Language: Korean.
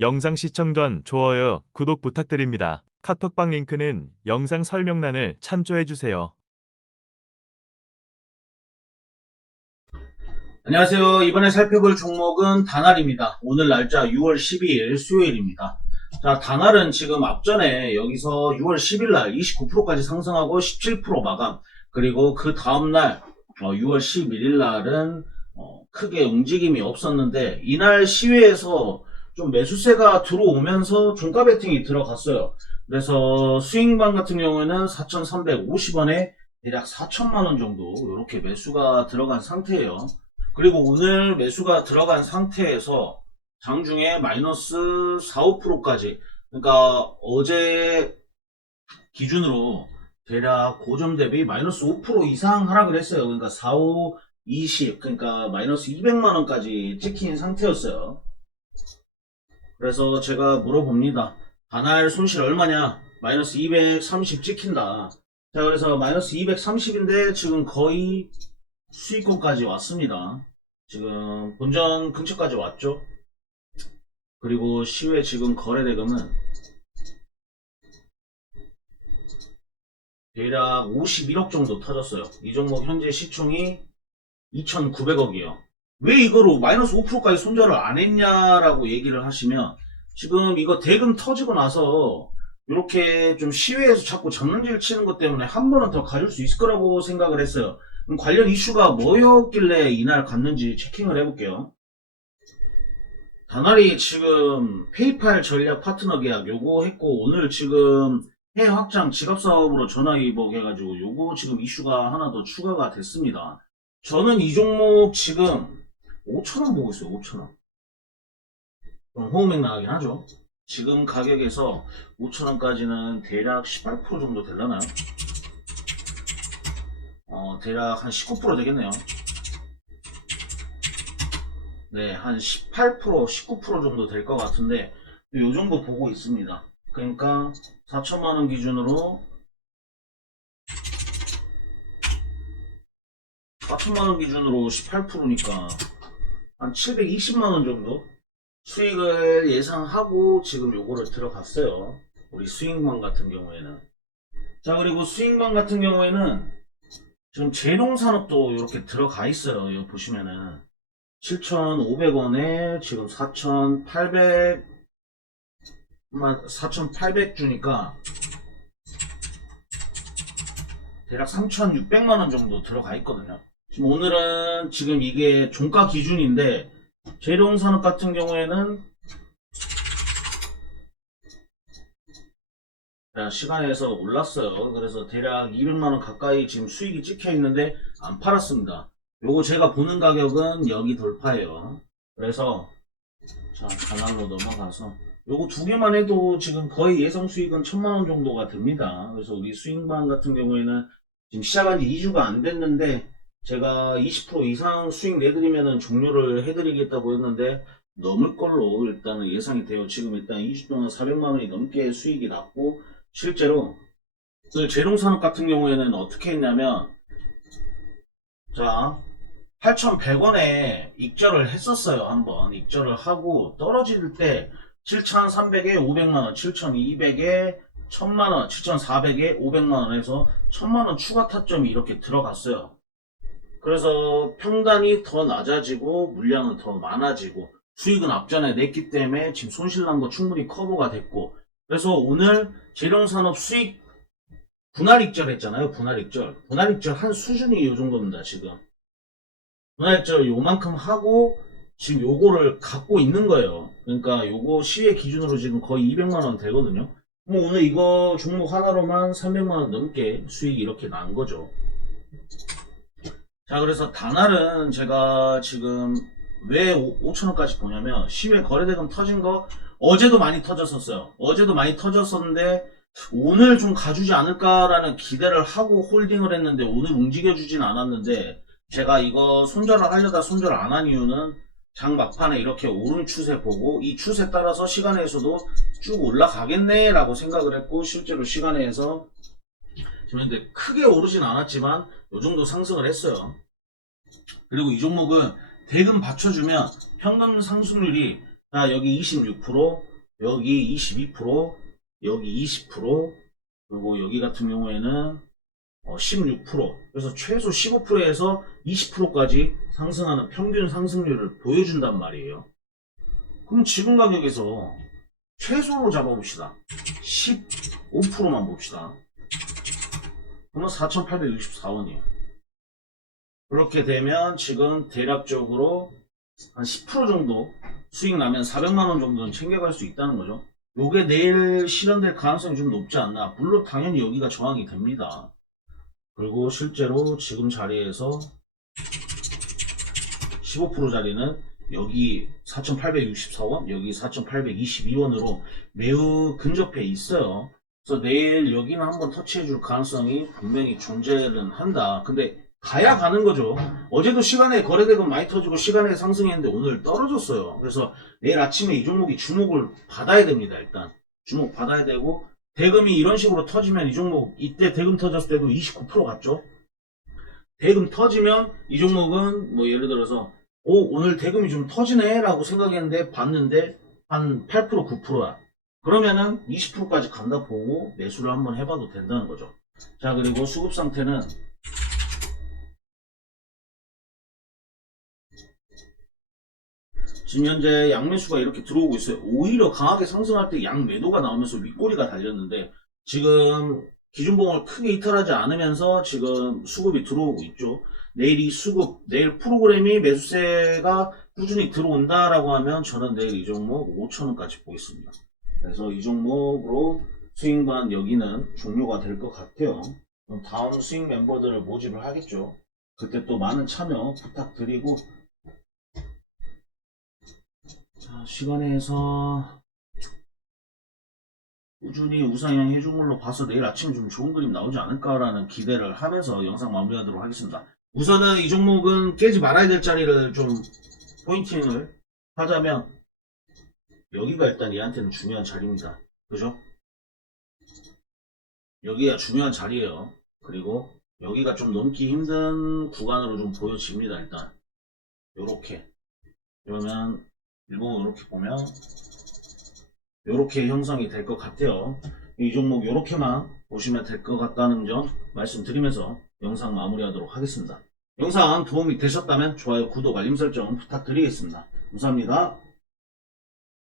영상 시청 전 좋아요, 구독 부탁드립니다. 카톡방 링크는 영상 설명란을 참조해주세요. 안녕하세요. 이번에 살펴볼 종목은 다날입니다. 오늘 날짜 6월 12일 수요일입니다. 자, 다날은 지금 앞전에 여기서 6월 10일 날 29%까지 상승하고 17% 마감. 그리고 그 다음날 6월 11일 날은 어, 크게 움직임이 없었는데 이날 시외에서 좀 매수세가 들어오면서 종가 베팅이 들어갔어요. 그래서 스윙방 같은 경우에는 4,350원에 대략 4천만 원 정도 이렇게 매수가 들어간 상태예요. 그리고 오늘 매수가 들어간 상태에서 장중에 마이너스 4, 5%까지 그러니까 어제 기준으로 대략 고점 대비 마이너스 5% 이상 하락을 했어요. 그러니까 4, 5, 20 그러니까 마이너스 200만 원까지 찍힌 상태였어요. 그래서 제가 물어봅니다. 단알 손실 얼마냐? 마이너스 230 찍힌다. 자 그래서 마이너스 230인데 지금 거의 수익권까지 왔습니다. 지금 본전 근처까지 왔죠. 그리고 시외 지금 거래대금은 대략 51억 정도 터졌어요. 이 종목 현재 시총이 2,900억이에요. 왜 이거로 마이너스 5%까지 손절을 안 했냐라고 얘기를 하시면 지금 이거 대금 터지고 나서 이렇게 좀 시외에서 자꾸 전문질 치는 것 때문에 한 번은 더 가줄 수 있을 거라고 생각을 했어요. 관련 이슈가 뭐였길래 이날 갔는지 체킹을 해볼게요. 다날이 지금 페이팔 전략 파트너 계약 요거 했고 오늘 지금 해 확장 지갑 사업으로 전화 위복 해가지고 요거 지금 이슈가 하나 더 추가가 됐습니다. 저는 이 종목 지금 5천원 보고 있어요. 5천원. 좀 호응맥 나가긴 하죠. 지금 가격에서 5천원까지는 대략 18% 정도 되려나요? 어, 대략 한 19% 되겠네요. 네, 한 18%, 19% 정도 될 것 같은데, 요 정도 보고 있습니다. 그러니까, 4천만 원 기준으로, 4천만 원 기준으로 18%니까, 한 720만 원 정도 수익을 예상하고 지금 요거를 들어갔어요. 우리 스윙방 같은 경우에는. 자, 그리고 스윙방 같은 경우에는, 지금 재농산업도 이렇게 들어가 있어요. 여기 보시면은 7,500원에 지금 4,800 4,800 주니까 대략 3,600만 원 정도 들어가 있거든요. 지금 오늘은 지금 이게 종가 기준인데 재룡산업 같은 경우에는 시간에서 올랐어요. 그래서 대략 200만원 가까이 지금 수익이 찍혀 있는데 안 팔았습니다. 요거 제가 보는 가격은 여기 돌파예요. 그래서 자, canal로 넘어가서 요거 두 개만 해도 지금 거의 예상 수익은 천만원 정도가 됩니다. 그래서 우리 수익반 같은 경우에는 지금 시작한 지 2주가 안 됐는데 제가 20% 이상 수익 내드리면은 종료를 해드리겠다고 했는데 넘을 걸로 일단은 예상이 돼요. 지금 일단 2주 동안 400만 원이 넘게 수익이 났고 실제로 그 재롱산업 같은 경우에는 어떻게 했냐면 자 8,100원에 익절을 했었어요 한번 익절을 하고 떨어질 때 7,300에 500만 원 7,200에 1,000만 원 7,400에 500만원 해서 1,000만 원 추가 타점이 이렇게 들어갔어요 그래서 평단이 더 낮아지고 물량은 더 많아지고 수익은 앞전에 냈기 때문에 지금 손실난 거 충분히 커버가 됐고 그래서 오늘 재룡산업 수익 분할익절 했잖아요. 분할익절. 분할익절 한 수준이 이 정도입니다. 지금. 분할익절 요만큼 하고 지금 요거를 갖고 있는 거예요. 그러니까 요거 시외 기준으로 지금 거의 200만원 되거든요. 뭐 오늘 이거 종목 하나로만 300만원 넘게 수익이 이렇게 난 거죠. 자 그래서 단알은 제가 지금 왜 5천원까지 보냐면 시외 거래대금 터진 거 어제도 많이 터졌었어요. 어제도 많이 터졌었는데 오늘 좀 가주지 않을까라는 기대를 하고 홀딩을 했는데 오늘 움직여주진 않았는데 제가 이거 손절을 하려다 손절 안 한 이유는 장 막판에 이렇게 오른 추세 보고 이 추세 따라서 시간에서도 쭉 올라가겠네 라고 생각을 했고 실제로 시간에서 근데 크게 오르진 않았지만 요 정도 상승을 했어요. 그리고 이 종목은 대금 받쳐주면 평균 상승률이 자 여기 26% 여기 22%, 여기 20%, 그리고 여기 같은 경우에는 어, 16%. 그래서 최소 15%에서 20%까지 상승하는 평균 상승률을 보여준단 말이에요. 그럼 지금 가격에서 최소로 잡아봅시다. 15%만 봅시다. 그러면 4,864원이에요. 그렇게 되면 지금 대략적으로 한 10% 정도 수익 나면 400만원 정도는 챙겨갈 수 있다는 거죠. 요게 내일 실현될 가능성이 좀 높지 않나. 물론 당연히 여기가 저항이 됩니다. 그리고 실제로 지금 자리에서 15% 자리는 여기 4,864원, 여기 4,822원으로 매우 근접해 있어요. 그래서 내일 여기는 한번 터치해 줄 가능성이 분명히 존재는 한다. 근데 가야 가는 거죠. 어제도 시간에 거래대금 많이 터지고 시간에 상승했는데 오늘 떨어졌어요. 그래서 내일 아침에 이 종목이 주목을 받아야 됩니다. 일단 주목 받아야 되고 대금이 이런 식으로 터지면 이 종목 이때 대금 터졌을 때도 29% 갔죠. 대금 터지면 이 종목은 뭐 예를 들어서 오 오늘 대금이 좀 터지네 라고 생각했는데 봤는데 한 8% 9%야. 그러면은 20%까지 간다 보고 매수를 한번 해봐도 된다는 거죠. 자 그리고 수급 상태는 지금 현재 양매수가 이렇게 들어오고 있어요. 오히려 강하게 상승할 때 양매도가 나오면서 윗꼬리가 달렸는데 지금 기준봉을 크게 이탈하지 않으면서 지금 수급이 들어오고 있죠. 내일 이 수급, 내일 프로그램이 매수세가 꾸준히 들어온다라고 하면 저는 내일 이 종목 5천원까지 보겠습니다. 그래서 이 종목으로 스윙반 여기는 종료가 될 것 같아요. 그럼 다음 스윙 멤버들을 모집을 하겠죠. 그때 또 많은 참여 부탁드리고 자, 시간에서 꾸준히 우상향 해주물로 봐서 내일 아침 좀 좋은 그림 나오지 않을까라는 기대를 하면서 영상 마무리하도록 하겠습니다. 우선은 이 종목은 깨지 말아야 될 자리를 좀 포인팅을 하자면 여기가 일단 얘한테는 중요한 자리입니다. 그죠? 여기가 중요한 자리예요. 그리고 여기가 좀 넘기 힘든 구간으로 좀 보여집니다. 일단 요렇게 그러면 일봉을 이렇게 보면 이렇게 형성이 될 것 같아요. 이 종목 이렇게만 보시면 될 것 같다는 점 말씀드리면서 영상 마무리하도록 하겠습니다. 영상 도움이 되셨다면 좋아요, 구독, 알림 설정 부탁드리겠습니다. 감사합니다.